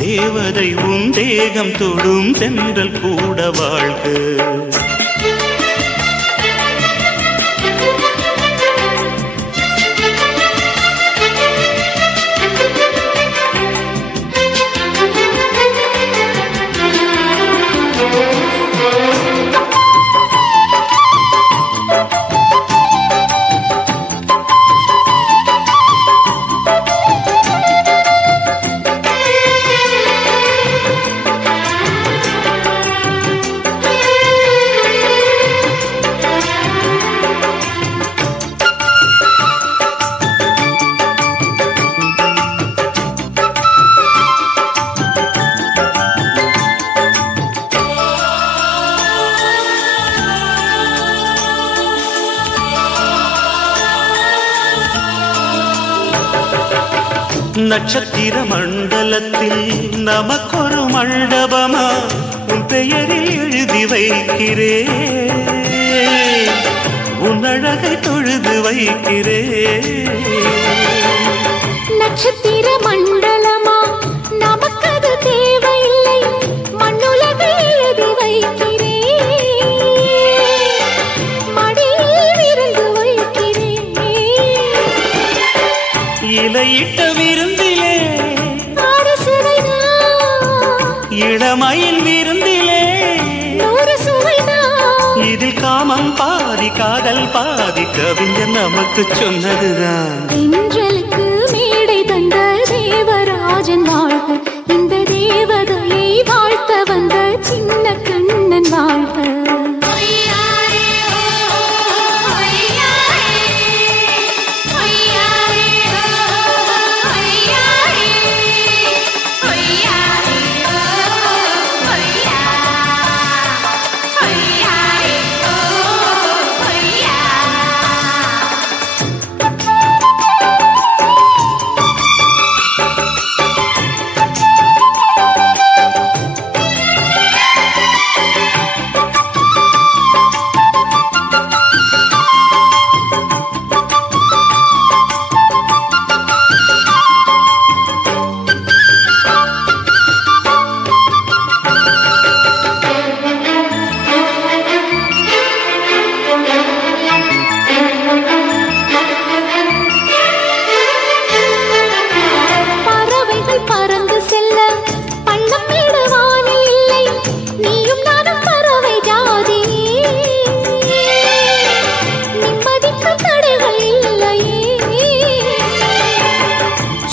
தேவதை உன் தேகம் தொடும் தென்றல் கூட வாழ்க. நட்சத்திர மண்டலத்தில் நமக்கொரு மண்டபமா உன் பெயரில் எழுதி வைக்கிறேன். உன் அழகை தொழுது வைக்கிறேன். நட்சத்திர மண்டலமா நமக்கது தேவையில்லை, மண்ணுலகை எழுதி வைக்கிறேன். மடியில் இருந்து வைக்கிறேன். இலையிட்ட விருந்திலே ஆறு சுவைதான் இளமயில் விருந்திலே 100 சுவைதான் இதில் காமம் பாதி காதல் பாதி கவிஞர் நமக்கு சொன்னதுதான். தென்றலுக்கு மேடை தந்த தேவராஜன் வாழ்க, இந்த தேவதையை வாழ்த்த வந்த சின்ன கண்ணன் வாழ்க.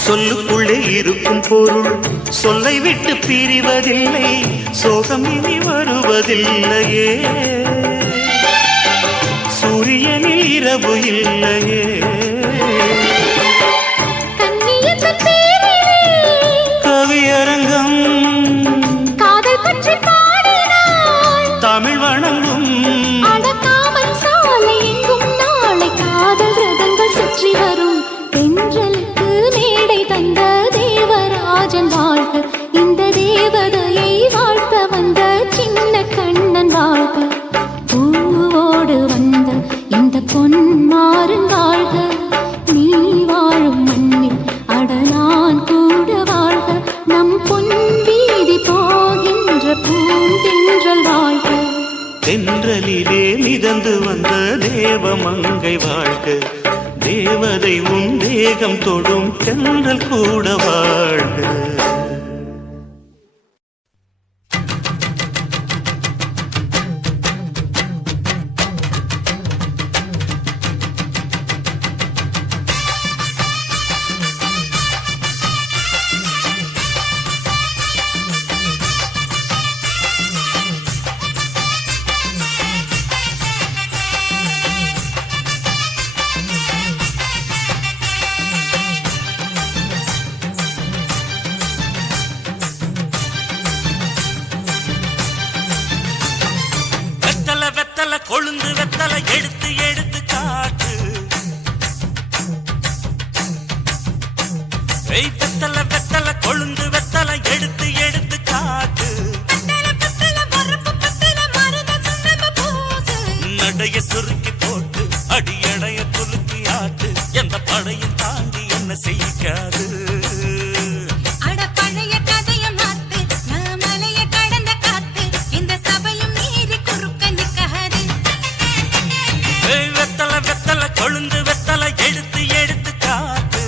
சொல்லுக்குள்ளே இருக்கும் பொருள் சொல்லை விட்டு பிரிவதில்லை, சோகம் இனி வருவதில்லையே, சூரியனில் இரவு இல்லையே. கவியரங்கம் காதல் பற்றி பாடினாள் தமிழ் வணங்கும் அடக்காமல் சாலை எங்கும் நாளை காதல் ரதங்கள் சுற்றி வரும். தென்றலுக்கு மேடை தந்த தேவராஜன் வாழ்க, இந்த தேவதையை வாழ்த்த வந்த சின்ன கண்ணன் வாழ்க. பூவோடு வந்த இந்த பொன்மாறன் வாழ்க, நீ வாழும் மண்ணில் அட நான் கூட வாழ்க. நம் பொன் வீதி போகின்ற பூந்தென்றல் வாழ்க. தென்றலிலே மிதந்து வந்த தேவமங்கை வாழ்க, தேவதை உன் தேகம் தொடும் தென்றல் கூட வாழ்க. கொழுந்து வெத்தலை எடுத்து எடுத்து காட்டு, வெத்தலை வெத்தலை கொழுந்து வெத்தலை எடுத்து எடுத்து காட்டு, நடைய சுருக்கி போட்டு அடியடைய குலுக்கி ஆட்டு, எந்த படையும் தாண்டி என்ன செய்யாது. கொழுந்து வெத்தலை எடுத்து எடுத்து காட்டு,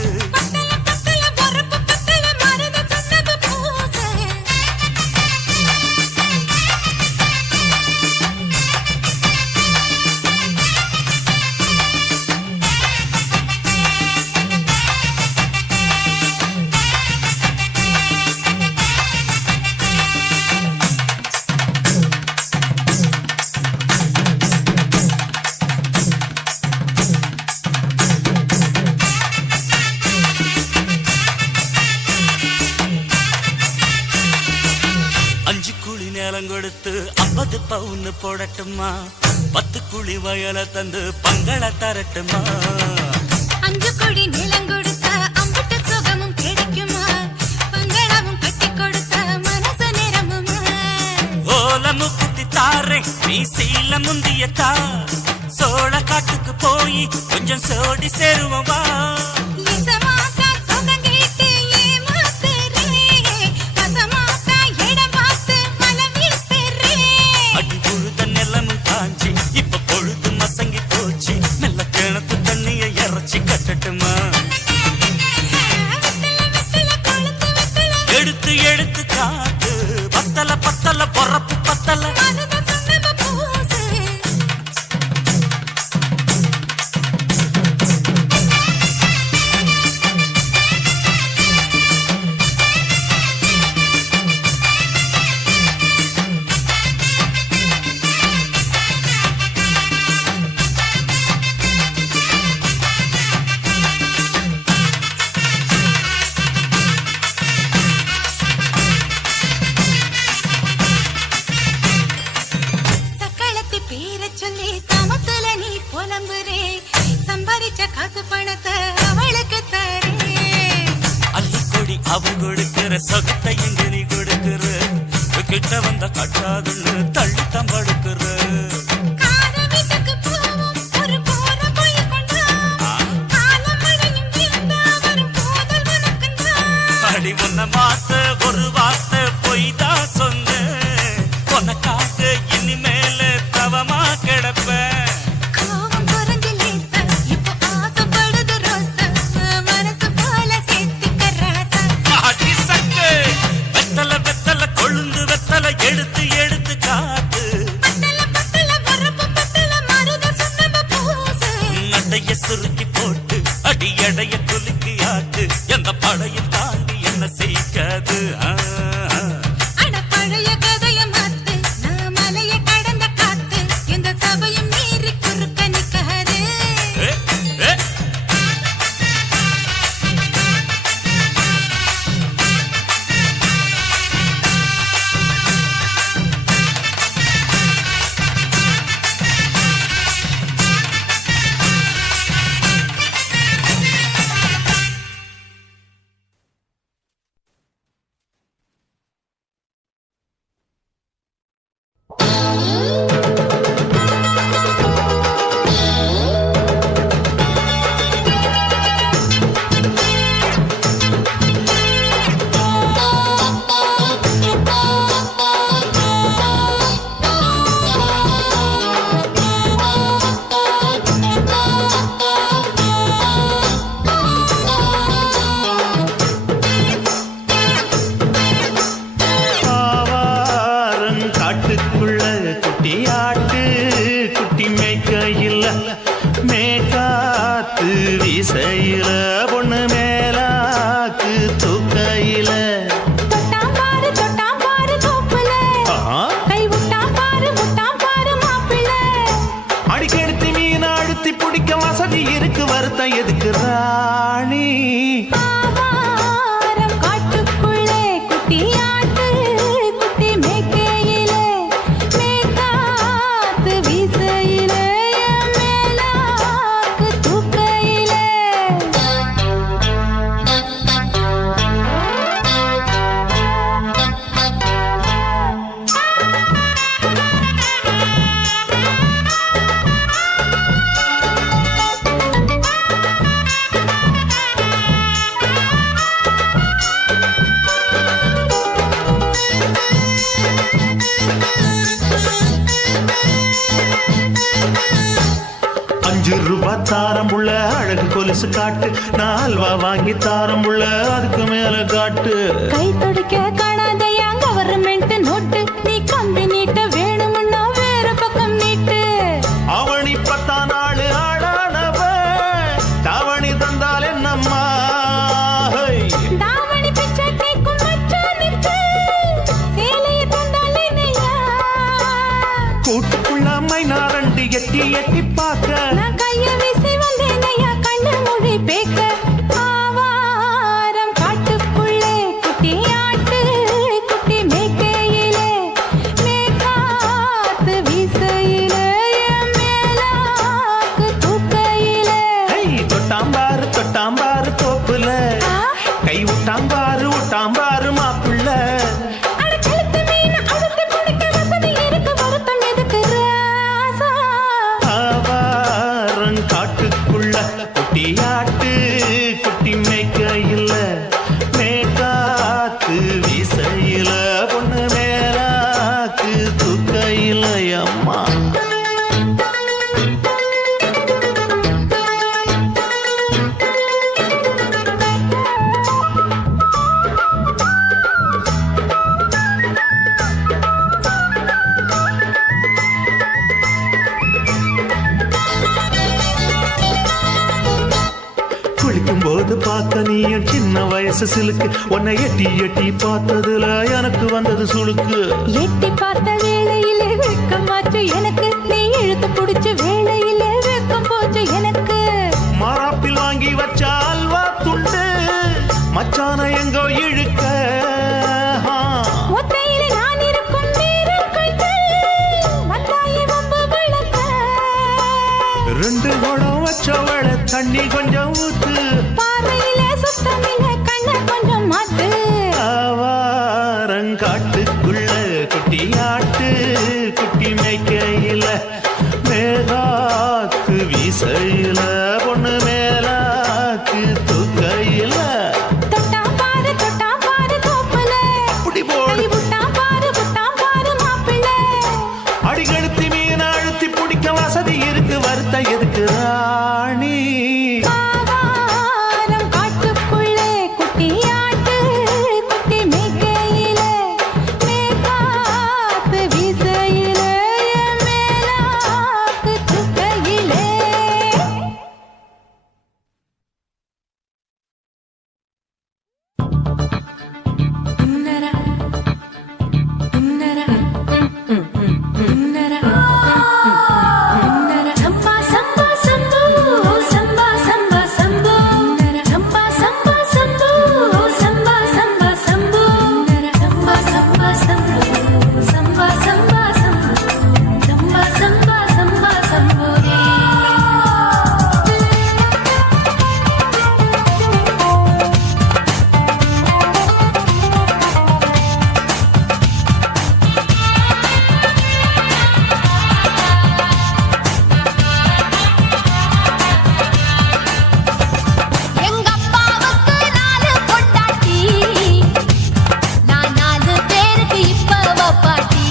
கொடுத்து 50 பவுன் போடட்டுமா, 10 குழி வயல தந்து பங்கள தரட்டுமா, 5 கோடி நிலம் கொடுத்தா அம்பட்டு சுகமும் கிடைக்குமா, பங்களமும் கட்டி கொடுத்தா மனசு நிரம்புமா, ஓலமு குத்தி தாரே நீ சீல முந்தியத்தா, சோழ காட்டுக்கு போய் கொஞ்சம் சோடி சேருவா, இப்ப பொழுது மசங்கி போச்சு, மெல்ல கிணத்து தண்ணிய இறச்சி கட்டட்டுமா, வெத்தல பொறப்பு பத்தல அவன் கொடுக்கிற சொகத்தை எங்க நீ கொடுக்கிற கிட்ட வந்த கட்டாதுன்னு தள்ளி தம்படுக்கிற அடி உன்ன மாத்த ஒரு வார்த்தை பொய்தான் சொன்ன உனக்காக இனிமேல தவமா கிடப்பேன் எடுத்து எடுத்து காத்து நடைய சுருக்கி போட்டு அடி எடைய குலுக்கி ஆட்டு எந்த படையும் தாண்டி என்ன செய்யாது பழைய கதைய மாத்து நான் மலைய கடந்த காத்து இந்த சபையும் மீறி குறுக்க நிக்காது எதுக்கு ராணி காட்டுக்குள்ளே குட்டியாட்டு குட்டி மேய்க்கையிலே மேய்காத்து வீசையிலே மேலாக்கு தூக்கையிலே ₹5 தாரம் உள்ள அழகு கொலுசு காட்டு நால்வா வாங்கி தாரம் உள்ள அதுக்கு மேல காட்டு கை தொடிக்க காணாதையா கவர்மெண்ட் நோட்டு நீ கம்பி நீட்ட வேணும்னா வேற பக்கம் நீட்டு அவனி 10 நாள் ஆடானவ தாவணி தந்தால் என்னம்மா தாவணி பிச்சை கேக்கும் மச்சானுக்கு சேலையை தந்தால் என்னையா கூட்டுக்குள்ள மைனாரண்டி எட்டி எட்டி பார்க்க நான் கைய வீசி வந்தேனையா கண்ணு மொழி பேக்க ஆவாரம் காட்டுக்குள்ளே குட்டியாட்டு குளிக்கும் போது பார்க்க நீ என் சின்ன வயசு சிலுக்கு உன்னை எட்டி எட்டி பார்த்ததுல எனக்கு வந்தது சுளுக்கு எட்டி பார்த்த வேளையிலே வெட்கமாச்சு எனக்கு நீ இழுத்து பிடிச்ச வேளையிலே வெட்கம் போச்சு எனக்கு மாறாப்பில் வாங்கி வச்ச அல்வா துண்டு மச்சான எங்கோ இழுக்க ஒத்தையிலே நான் இருக்கும் நேரம் கழித்து வந்தாயே வம்பு விளக்க ரெண்டு குடம் வச்சவள தண்ணி கொஞ்சம் ஊத்து பார்வையிலே சுத்தமில்லை கண்ண கொஞ்சம் மாத்து ஆவாரங்காட்டுக்குள்ள குட்டியாட்டு குட்டி மேய்க்கையில மேகாத்து வீசையில பொண்ணு மேலாக்கு தூக்கையில தொட்டா பாரு தோப்புல புடி போடு கை விட்டா பாரு மாப்பிள்ளை அடிகழுத்தி மீன் அழுத்தி பிடிக்க வசதி இருக்கு வருத்த எதுக்கு ராணி ஆவாரம் காட்டுக்குள்ளே குட்டியாட்டு குட்டி மேய்க்கையிலே மேகாத்து வீசையிலே என் மேலாக்கு தூக்கையிலே உன்னரா உன்னரா உன்னரா சம்பா சம்பா சம்போ சம்பா சம்பா சம்போ சம்பா சம்பா சம்போ சம்பா சம்பா சம்போ சம்பா சம்பா சம்போ சம்பா சம்பா சம்போ சம்பா சம்பா சம்பா சம்போ எங்க அப்பாவுக்கு 4 பொண்டாட்டி நான் 4 பேருக்கு இப்ப பாட்டி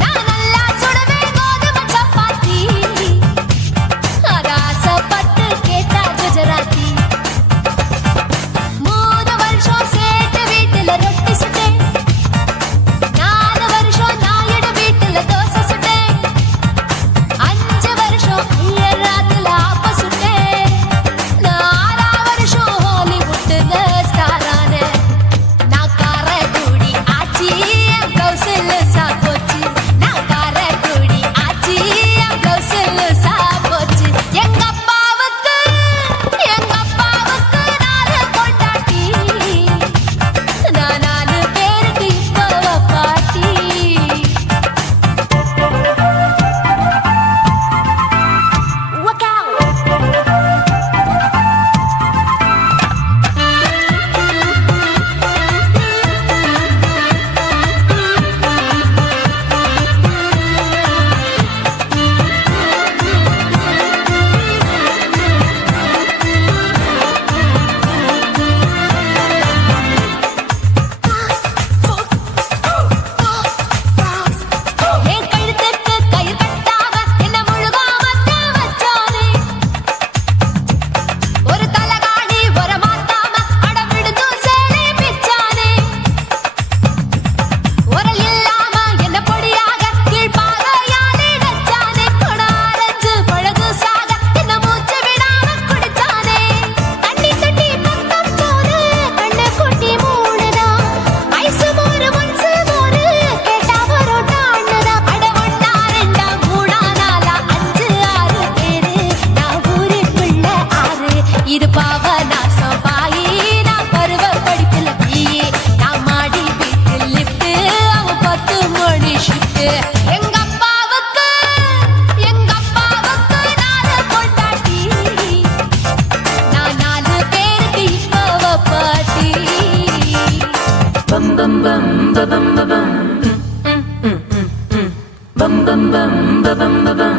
நான் நல்லா சுடுவேன் கோதுமை சப்பாத்தி ஆசைப்பட்டு கேட்டா குஜராத்தி 3 வருஷம் சேட்டு வீட்டுல ரொட்டி சுட்டேன் 4 வருஷம் நாயுடு வீட்டுல தோசை சுட்டேன் 5 வருஷம் ஐயராத்துல ஆப்ப சுட்டேன் நான் 6 வருஷம் ஹாலிவுட்ல ஸ்டாரான நான் காரக்குடி ஆச்சி என் பிளவுஸ்ல சாப்போச்சு நான் காரக்குடி ஆச்சி என் பிளவுஸ்ல சாப்போச்சு எங்க அப்பாவுக்கு 4 பொண்டாட்டி நான் 4 பேருக்கு இப்ப பாட்டி Look out! என் கழுத்துக்கு கயிறு கட்டாம என்ன முழுகாம வச்சானே ஒரு தலகாணி ஒரு மாத்தாம அடவிடுது சேலை பிச்சானே உரல் இல்லாம என்ன பொடியாக கீழ்பாகையாலே நச்சானே கொடாரஞ்சு பழகு சாக என்ன மூச்சு விடாம குடிச்சானே தண்ணி தட்டி பக்கம் போது கண்ணு குட்டி மூணுதா ஐசு மோரு ஒன்சு மோரு கேட்டா பரோட்டான்னுதா அட 1 2 3 4 5 6 பேரு நான் ஊருக்குள்ள 6 இது பாவநாசம் பாயி நான் பருவ படிப்புல பிஏ நான் மாடி வீட்டு லிஃப்ட் அவன் 10 மணி ஷிஃப்ட் எங்க அப்பாவுக்கு 4 பொண்டாட்டி நான் 4 பேருக்கு இப்ப பாட்டி பம் பம் பம் பம் பம் பம் பம் பம் பம் பம் பம்